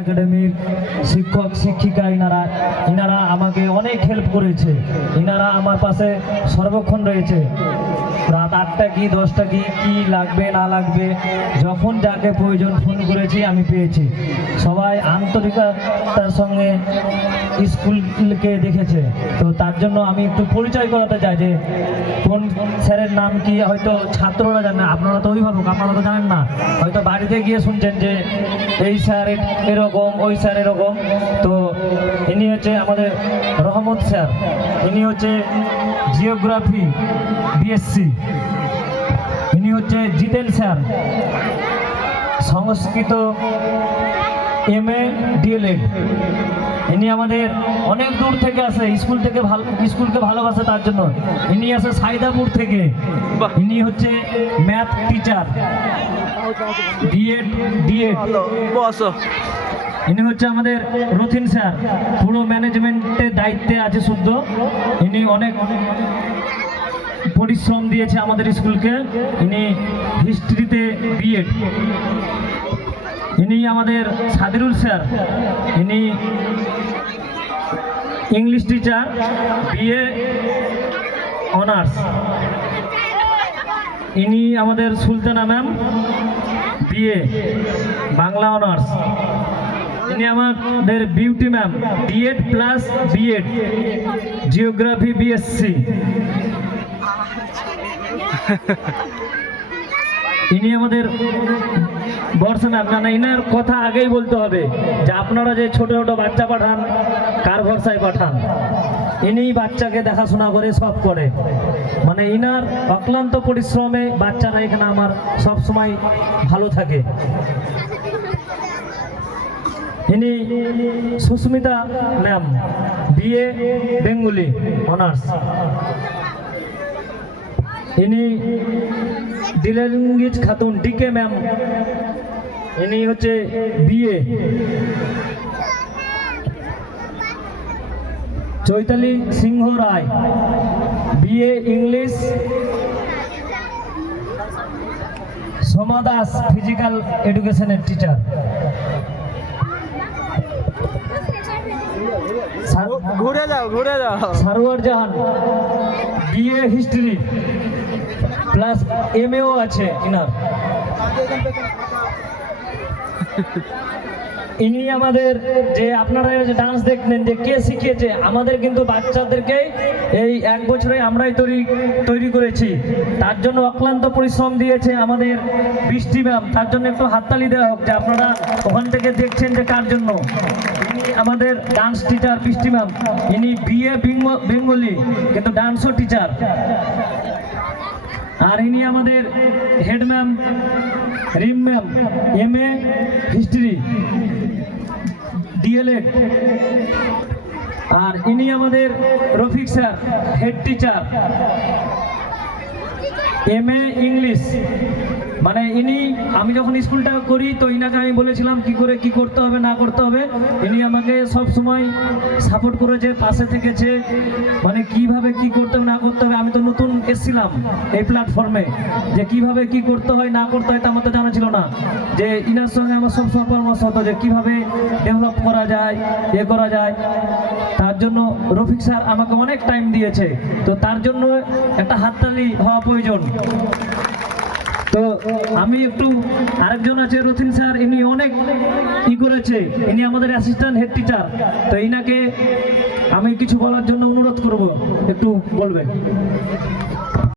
একাডেমির শিক্ষক শিক্ষিকা ইনারা আমাকে অনেক হেল্প করেছে। ইনারা আমার পাশে সর্বক্ষণ রয়েছে। রাত 8টা কি 10টা কি লাগবে না লাগবে যখন যাকে প্রয়োজন ফোন করেছি আমি পেয়েছি। সবাই আন্তরিকতার সঙ্গে স্কুলকে দেখেছে। তো তার জন্য আমি একটু পরিচয় করাতে চাই যে কোন স্যারের নাম কি, হয়তো ছাত্ররা জানে, আপনারা তো অভিভাবক, আপনারা তো জানেন না, হয়তো বাড়িতে গিয়ে শুনছেন যে এই স্যার এরকম, ওই স্যার এরকম। তো ইনি হচ্ছে আমাদের রহমত স্যার, ইনি হচ্ছে জিওগ্রাফি বিএসসি। ইনি হচ্ছে জিতেন স্যার, সংস্কৃত MA DLED। ইনি আমাদের অনেক দূর থেকে আসে, স্কুলকে ভালোবাসে, তার জন্য ইনি আসে সাইদাপুর থেকে। ইনি হচ্ছে ম্যাথ টিচার, ডিএড। ইনি হচ্ছে আমাদের রথিন স্যার, পুরো ম্যানেজমেন্টের দায়িত্বে আছে শুদ্ধ। ইনি অনেক পরিশ্রম দিয়েছে আমাদের স্কুলকে। ইনি হিস্ট্রিতে BEd। ইনি আমাদের সাদিরুল স্যার, ইনি ইংলিশ টিচার, BA অনার্স। ইনি আমাদের Sultana ma'am, BA Bangla honours. ইনি আমাদের beauty ma'am, DEd plus BEd geography BSc। ইনি আমাদের বর্ষা ম্যাম। না, ইনার কথা আগেই বলতে হবে যে আপনারা যে ছোট ছোট বাচ্চা পাঠান, কার ভরসায় পাঠান? ইনি বাচ্চাকে দেখাশোনা করে, সব করে। মানে ইনার অক্লান্ত পরিশ্রমে বাচ্চারা এখানে আমার সব সময় ভালো থাকে। ইনি Sushmita ma'am, BA Bengali honours. ইনি দিলেঙ্গিজ খাতুন, DK ম্যাম, ইনি হচ্ছে BA। Chaitali Singha Roy, BA English. Soma Das, physical এডুকেশনের টিচার। ঘুরে যাও। Sarwar Jahan, BA history plus MAও আছে ইনার। ইনি আমাদের যে আপনারা যে ডান্স দেখলেন যে কে শিখিয়েছে, আমাদের কিন্তু বাচ্চাদেরকে এই 1 বছরে আমরাই তৈরি করেছি। তার জন্য অক্লান্ত পরিশ্রম দিয়েছে আমাদের বৃষ্টি ম্যাম। তার জন্য একটু হাততালি দেওয়া হোক যে আপনারা ওখান থেকে দেখছেন যে কার জন্য। আমাদের ডান্স টিচার বৃষ্টি ম্যাম, ইনি BA বেঙ্গলি কিন্তু ডান্সও টিচার। আর ইনি আমাদের হেড ম্যাম রিম ম্যাম, MA হিস্ট্রি DLED। আর ইনি আমাদের Rafiq sir, head teacher, MA English. মানে ইনি, আমি যখন স্কুলটা করি তো ইনাকে আমি বলেছিলাম কি করে কি করতে হবে না করতে হবে। ইনি আমাকে সব সময় সাপোর্ট করেছে, পাশে থেকেছে, মানে কিভাবে কি করতে হবে না করতে হবে। আমি তো নতুন এসেছিলাম এই প্ল্যাটফর্মে, যে কিভাবে কি করতে হয় না করতে হয় তা আমার তো জানা ছিল না। যে ইনার সঙ্গে আমার সব পরামর্শ হতো যে কিভাবে ডেভেলপ করা যায়, করা যায়। তার জন্য রফিক স্যার আমাকে অনেক টাইম দিয়েছে। তো তার জন্য একটা হাততালি হওয়া প্রয়োজন। তো আমি একটু, আরেকজন আছে রথিন স্যার, ইনি অনেক করেছে, ইনি আমাদের অ্যাসিস্ট্যান্ট হেড টিচার। তো ইনাকে আমি কিছু বলার জন্য অনুরোধ করব, একটু বলবেন।